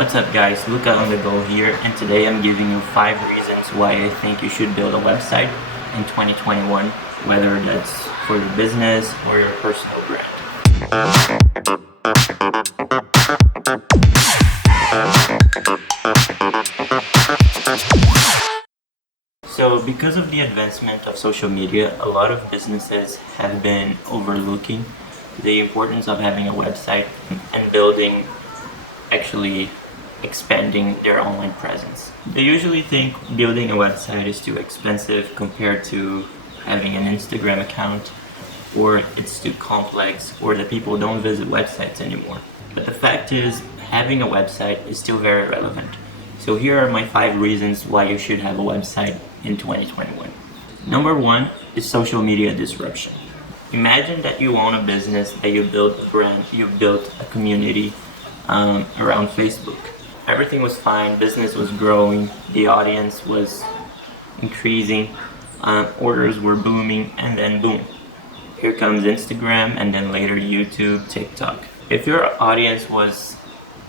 What's up guys, Lucca on the go here, and today I'm giving you 5 reasons why I think you should build a website in 2021, whether that's for your business or your personal brand. So because of the advancement of social media, a lot of businesses have been overlooking the importance of having a website and actually expanding their online presence. They usually think building a website is too expensive compared to having an Instagram account, or it's too complex, or that people don't visit websites anymore. But the fact is, having a website is still very relevant. So here are my 5 reasons why you should have a website in 2021. Number 1 is social media disruption. Imagine that you own a business, that you built a brand, you built a community around Facebook. Everything was fine, business was growing, the audience was increasing, orders were booming, and then boom, here comes Instagram, and then later YouTube, TikTok. If your audience was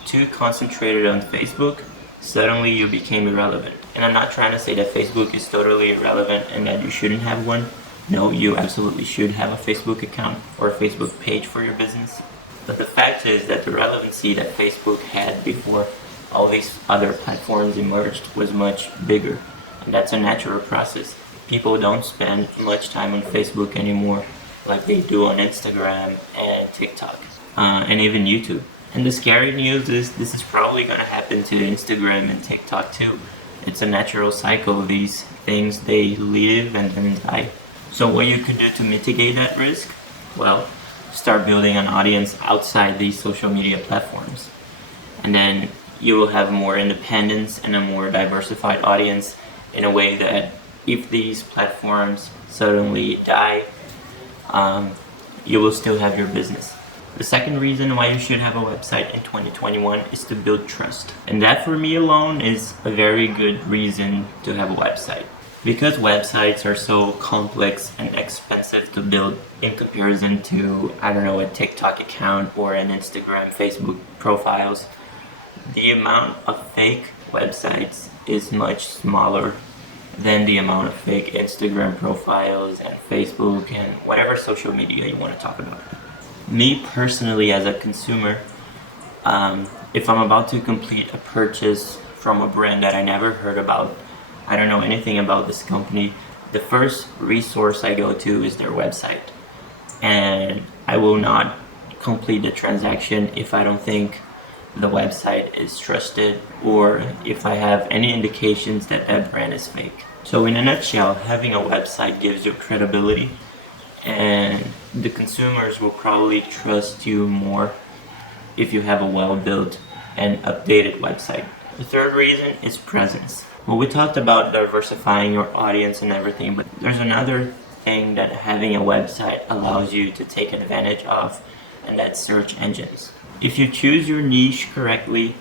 too concentrated on Facebook, suddenly you became irrelevant. And I'm not trying to say that Facebook is totally irrelevant and that you shouldn't have one. No, you absolutely should have a Facebook account or a Facebook page for your business. But the fact is that the relevancy that Facebook had before all these other platforms emerged was much bigger. And that's a natural process. People don't spend much time on Facebook anymore like they do on Instagram and TikTok, and even YouTube. And the scary news is this is probably going to happen to Instagram and TikTok too. It's a natural cycle. These things, they live and then die. So what you could do to mitigate that risk? Well, start building an audience outside these social media platforms. And then you will have more independence and a more diversified audience in a way that if these platforms suddenly die, you will still have your business. The second reason why you should have a website in 2021 is to build trust. And that for me alone is a very good reason to have a website. Because websites are so complex and expensive to build in comparison to, a TikTok account or an Instagram, Facebook profiles, the amount of fake websites is much smaller than the amount of fake Instagram profiles and Facebook and whatever social media you want to talk about. Me personally, as a consumer, if I'm about to complete a purchase from a brand that I never heard about, I don't know anything about this company, the first resource I go to is their website. And I will not complete the transaction if I don't think the website is trusted or if I have any indications that that brand is fake. So in a nutshell, having a website gives you credibility, and the consumers will probably trust you more if you have a well-built and updated website. The third reason is presence. Well, we talked about diversifying your audience and everything, but there's another thing that having a website allows you to take advantage of, and that's search engines. If you choose your niche correctly,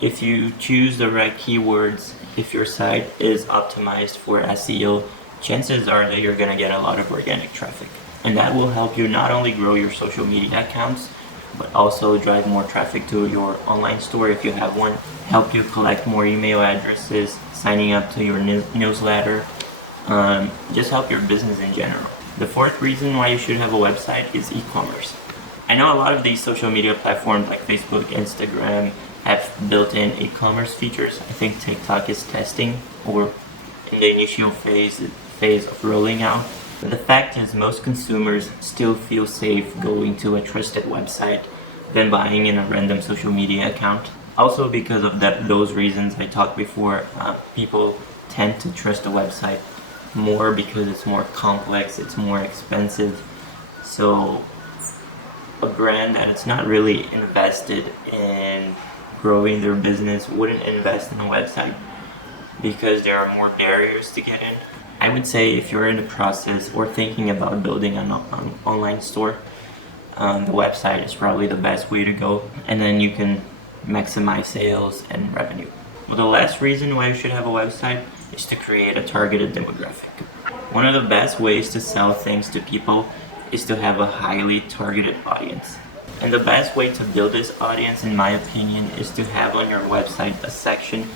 if you choose the right keywords, if your site is optimized for SEO, chances are that you're going to get a lot of organic traffic. And that will help you not only grow your social media accounts, but also drive more traffic to your online store if you have one, help you collect more email addresses, signing up to your newsletter, just help your business in general. The fourth reason why you should have a website is e-commerce. I know a lot of these social media platforms like Facebook, Instagram have built-in e-commerce features. I think TikTok is testing or in the initial phase of rolling out. But the fact is, most consumers still feel safe going to a trusted website than buying in a random social media account. Also because of those reasons I talked before, people tend to trust a website more because it's more complex, it's more expensive. So a brand that it's not really invested in growing their business wouldn't invest in a website because there are more barriers to get in. I would say if you're in the process or thinking about building an online store, the website is probably the best way to go, and then you can maximize sales and revenue. Well, the last reason why you should have a website is to create a targeted demographic. One of the best ways to sell things to people is to have a highly targeted audience. And the best way to build this audience, in my opinion, is to have on your website a section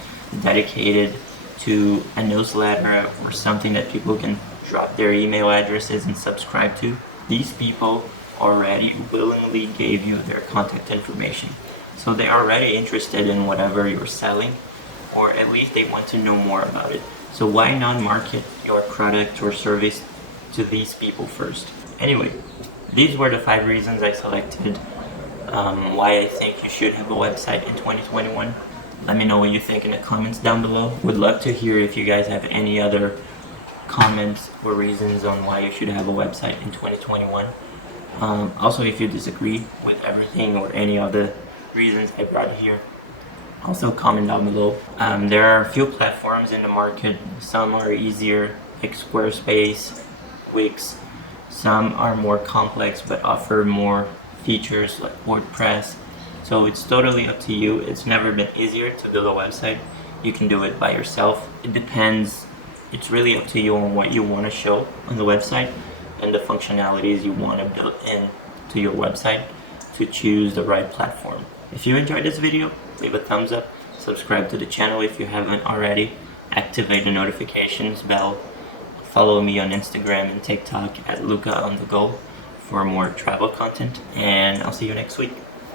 dedicated to a newsletter or something that people can drop their email addresses and subscribe to. These people already willingly gave you their contact information, so they're already interested in whatever you're selling, or at least they want to know more about it. So why not market your product or service to these people first? Anyway, these were the 5 reasons I selected why I think you should have a website in 2021. Let me know what you think in the comments down below. Would love to hear if you guys have any other comments or reasons on why you should have a website in 2021. Also, if you disagree with everything or any of the reasons I brought here, also comment down below. There are a few platforms in the market. Some are easier, like Squarespace, Wix. Some are more complex but offer more features, like WordPress. So it's totally up to you. It's never been easier to build a website. You can do it by yourself. It depends. It's really up to you on what you want to show on the website and the functionalities you want to build into your website to choose the right platform. If you enjoyed this video, leave a thumbs up, subscribe to the channel if you haven't already, activate the notifications bell, follow me on Instagram and TikTok at Lucca on the go for more travel content, and I'll see you next week.